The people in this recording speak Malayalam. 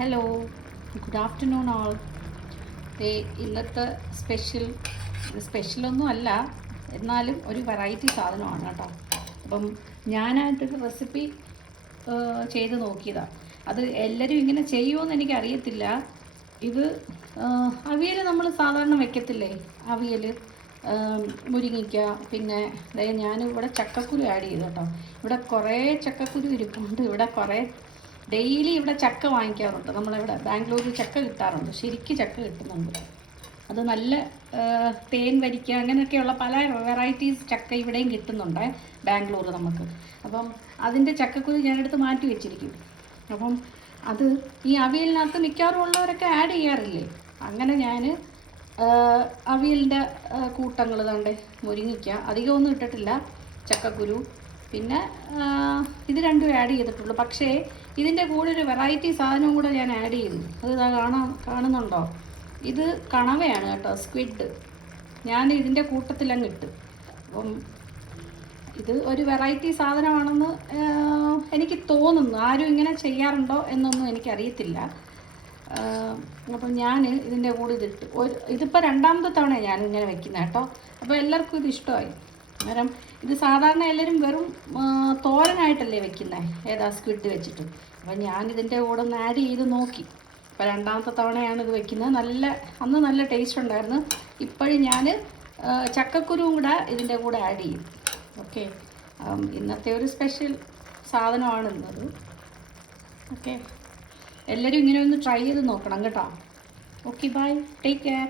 Hello, good afternoon all. ഇന്നത്തെ സ്പെഷ്യലൊന്നും അല്ല, എന്നാലും ഒരു വെറൈറ്റി സാധനമാണ് കേട്ടോ. അപ്പം ഞാനായിട്ടൊരു റെസിപ്പി ചെയ്ത് നോക്കിയതാണ്. അത് എല്ലാവരും ഇങ്ങനെ ചെയ്യുമോയെന്ന് എനിക്കറിയത്തില്ല. ഇത് അവിയൽ നമ്മൾ സാധാരണ വെക്കത്തില്ലേ, അവിയൽ മുരിങ്ങയ്ക്ക. പിന്നെ ഞാൻ ഇവിടെ ചക്കക്കുരു ആഡ് ചെയ്തു കേട്ടോ. ഇവിടെ കുറേ ചക്കക്കുരു ഇരിപ്പുണ്ട്. ഇവിടെ കുറേ ഡെയിലി ഇവിടെ ചക്ക വാങ്ങിക്കാറുണ്ട്. നമ്മളിവിടെ ബാംഗ്ലൂരിൽ ചക്ക കിട്ടാറുണ്ട്, ശരിക്കും ചക്ക കിട്ടുന്നുണ്ട്. അത് നല്ല തേൻ വരിക്ക അങ്ങനെയൊക്കെയുള്ള പല വെറൈറ്റീസ് ചക്ക ഇവിടെയും കിട്ടുന്നുണ്ട് ബാംഗ്ലൂർ നമുക്ക്. അപ്പം അതിൻ്റെ ചക്കക്കുരു ഞാനെടുത്ത് മാറ്റി വെച്ചിരിക്കും. അപ്പം അത് ഈ അവിയലിനകത്ത് മിക്കവാറും ഉള്ളവരൊക്കെ ആഡ് ചെയ്യാറില്ലേ, അങ്ങനെ ഞാൻ അവിയലിൻ്റെ കൂട്ടങ്ങൾ കണ്ട് മുരിങ്ങിക്ക അധികമൊന്നും ഇട്ടിട്ടില്ല, ചക്കക്കുരു, പിന്നെ ഇത് രണ്ടും ആഡ് ചെയ്തിട്ടുള്ളൂ. പക്ഷേ ഇതിൻ്റെ കൂടെ ഒരു വെറൈറ്റി സാധനവും കൂടെ ഞാൻ ആഡ് ചെയ്തു. അത് കാണുന്നുണ്ടോ? ഇത് കണവയാണ് കേട്ടോ, സ്ക്വിഡ്. ഞാൻ ഇതിൻ്റെ കൂട്ടത്തിലങ്ങ് ഇട്ട്. അപ്പം ഇത് ഒരു വെറൈറ്റി സാധനമാണെന്ന് എനിക്ക് തോന്നുന്നു. ആരും ഇങ്ങനെ ചെയ്യാറുണ്ടോ എന്നൊന്നും എനിക്കറിയത്തില്ല. അപ്പം ഞാൻ ഇതിൻ്റെ കൂടെ ഇതിട്ട് ഇതിപ്പോൾ രണ്ടാമത്തെ തവണയാണ് ഞാനിങ്ങനെ വെക്കുന്നത് കേട്ടോ. അപ്പോൾ എല്ലാവർക്കും ഇത് ഇഷ്ടമായി. അന്നേരം ഇത് സാധാരണ എല്ലാവരും വെറും തോരനായിട്ടല്ലേ വെക്കുന്നത്, സ്ക്വിഡ് വെച്ചിട്ട്. അപ്പം ഞാനിതിൻ്റെ കൂടെ ഒന്ന് ആഡ് ചെയ്ത് നോക്കി. അപ്പോൾ രണ്ടാമത്തെ തവണയാണ് ഇത് വെക്കുന്നത്. അന്ന് നല്ല ടേസ്റ്റ് ഉണ്ടായിരുന്നു. ഇപ്പോഴും ഞാൻ ചക്കക്കുരുവും കൂടെ ഇതിൻ്റെ കൂടെ ആഡ് ചെയ്യും. ഓക്കെ, ഇന്നത്തെ ഒരു സ്പെഷ്യൽ സാധനമാണ് ഇന്നത്. ഓക്കെ, എല്ലാവരും ഇങ്ങനെ ഒന്ന് ട്രൈ ചെയ്ത് നോക്കണം കേട്ടോ. Okay, bye, take care.